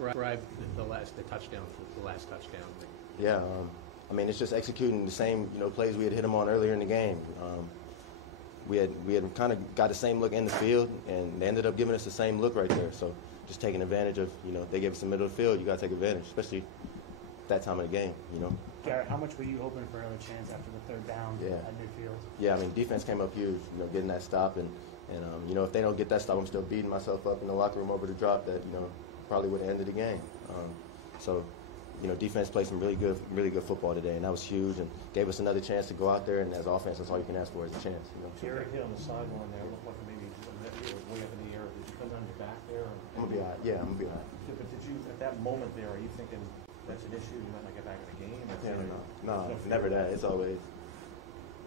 Describe the touchdown, the last touchdown. Yeah, I mean, it's just executing the same, plays we had hit them on earlier in the game. We had kind of got the same look in the field, and they ended up giving us the same look right there. So just taking advantage of, they gave us the middle of the field. You got to take advantage, especially that time of the game, Garrett, how much were you hoping for another chance after the third down at midfield? Yeah, I mean, defense came up huge, getting that stop. And if they don't get that stop, I'm still beating myself up in the locker room over the drop that, probably would have ended the game. So defense played some really good football today, and that was huge and gave us another chance to go out there. And as offense, that's all you can ask for is a chance. Garrett hit on the sideline there. It looked like maybe it was way up in the air. Did you come down your back there? I'm going to be all right. Yeah, I'm going to be all right. But did you, at that moment there, are you thinking that's an issue? You might not get back in the game? No, never that. It's always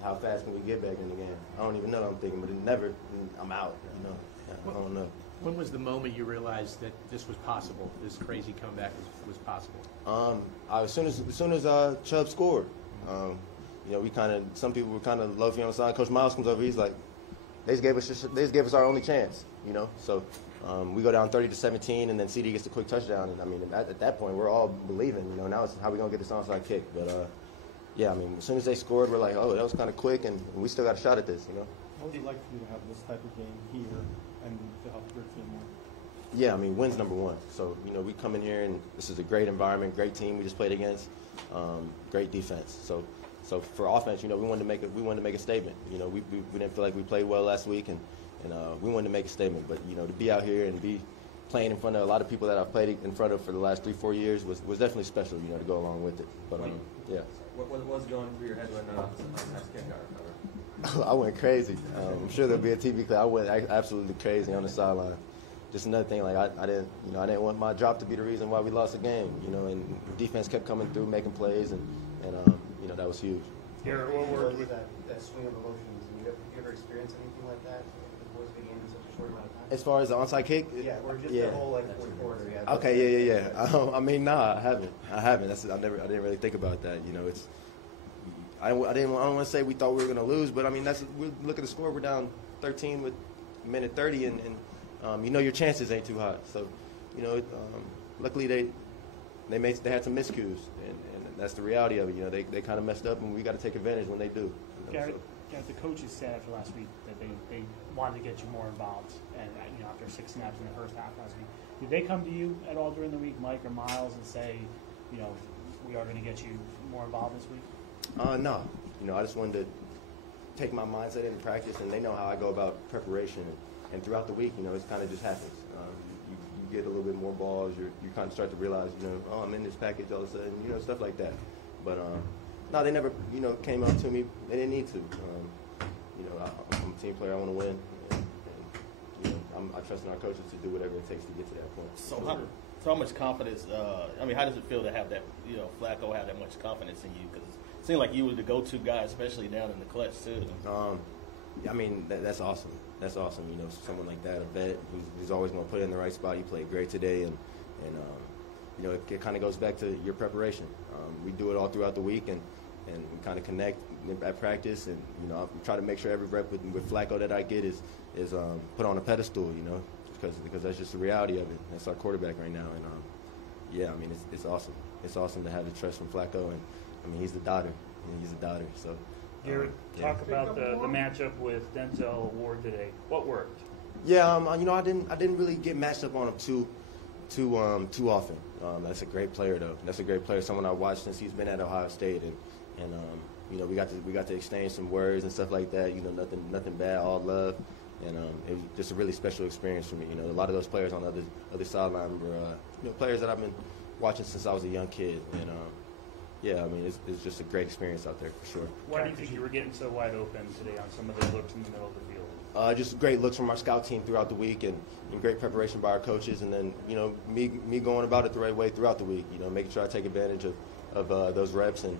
how fast can we get back in the game. I don't even know what I'm thinking, but it never, I'm out, I don't know. When was the moment you realized that this was possible, this crazy comeback was possible? As soon as Chubb scored, some people were kind of low-key on the side. Coach Miles comes over, he's like, they just gave us our only chance, So we go down 30-17, and then CD gets a quick touchdown. And I mean, at that point, we're all believing, now it's how we gonna get this onside kick. But yeah, I mean, as soon as they scored, we're like, oh, that was kind of quick, and we still got a shot at this, What would it like for you to have this type of game here and to help your team more? Yeah, I mean, win's number one. So, we come in here, and this is a great environment, great team we just played against, great defense. So for offense, we wanted to make a statement. We didn't feel like we played well last week, and we wanted to make a statement. But, to be out here and be playing in front of a lot of people that I've played in front of for the last 3-4 years was definitely special, to go along with it. But, yeah. What was going through your head when that kick got recovered? I went crazy. I'm sure there'll be a TV clip. I went absolutely crazy on the sideline. Just another thing, like I didn't want my drop to be the reason why we lost the game. And defense kept coming through, making plays, and that was huge. Garrett, what worked with that swing of emotions? You ever experienced anything like that before the game in such a short amount of time? As far as the onside kick? Yeah, or just the whole fourth quarter. Yeah. Okay, yeah. I mean, nah, I haven't. I didn't really think about that. It's. I don't want to say we thought we were going to lose, but I mean, we look at the score. We're down 13 with a minute 30, and your chances ain't too hot. So, luckily they had some miscues, and that's the reality of it. They kind of messed up, and we got to take advantage when they do. Garrett, the coaches said after last week that they wanted to get you more involved, and after 6 snaps in the first half last week, did they come to you at all during the week, Mike or Miles, and say, we are going to get you more involved this week? No. I just wanted to take my mindset into practice, and they know how I go about preparation. And throughout the week, it kind of just happens. You get a little bit more balls. You kind of start to realize, oh, I'm in this package all of a sudden, stuff like that. But no, they never, came up to me. They didn't need to. I'm a team player. I want to win. And I trust in our coaches to do whatever it takes to get to that point. So how much confidence? How does it feel to have that? Flacco have that much confidence in you? Because it seemed like you were the go-to guy, especially down in the clutch too. I mean, that's awesome. That's awesome. Someone like that, a vet who's always going to put it in the right spot. He played great today, and it kind of goes back to your preparation. We do it all throughout the week, and we kind of connect at practice, and I try to make sure every rep with Flacco that I get is put on a pedestal. Because that's just the reality of it. That's our quarterback right now, and I mean, it's awesome. It's awesome to have the trust from Flacco, and I mean, he's the daughter. So. Garrett, talk about the matchup with Denzel Ward today. What worked? Yeah, I didn't really get matched up on him too often. That's a great player though. That's a great player. Someone I watched since he's been at Ohio State, and we got to exchange some words and stuff like that. Nothing bad, all love. And it was just a really special experience for me. A lot of those players on the other sideline were players that I've been watching since I was a young kid. And I mean, it's just a great experience out there for sure. Why do you think you were getting so wide open today on some of the looks in the middle of the field? Just great looks from our scout team throughout the week, and great preparation by our coaches, and then me going about it the right way throughout the week. Making sure I take advantage of those reps and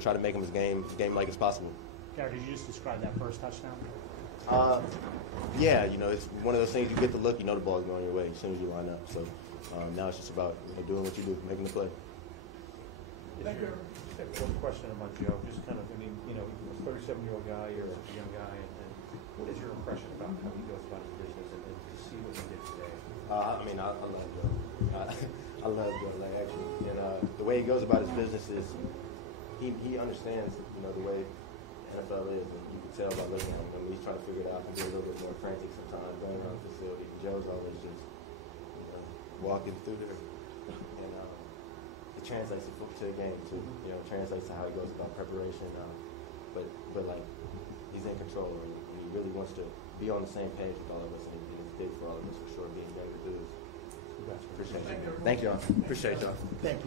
try to make them as game-like as possible. Garrett, did you just describe that first touchdown? Yeah, it's one of those things. You get the look, the ball's going your way as soon as you line up. So now it's just about doing what you do, making the play. One question about Joe. Just kind of, he's a 37-year-old guy, you're a young guy, and what is your impression about how he goes about his business and to see what he did today? I love Joe. love Joe, like actually, and the way he goes about his business is he understands, you know, the way NFL is, and you can tell by looking at him. I mean, he's trying to figure it out and be a little bit more frantic sometimes going around the facility. Joe's always just, you know, walking through there, and it translates to the game too. You know, it translates to how he goes about preparation. But like he's in control, and he really wants to be on the same page with all of us, and it's big for all of us for sure. Being younger dudes. Appreciate you. Thank y'all. Appreciate y'all. Thank you.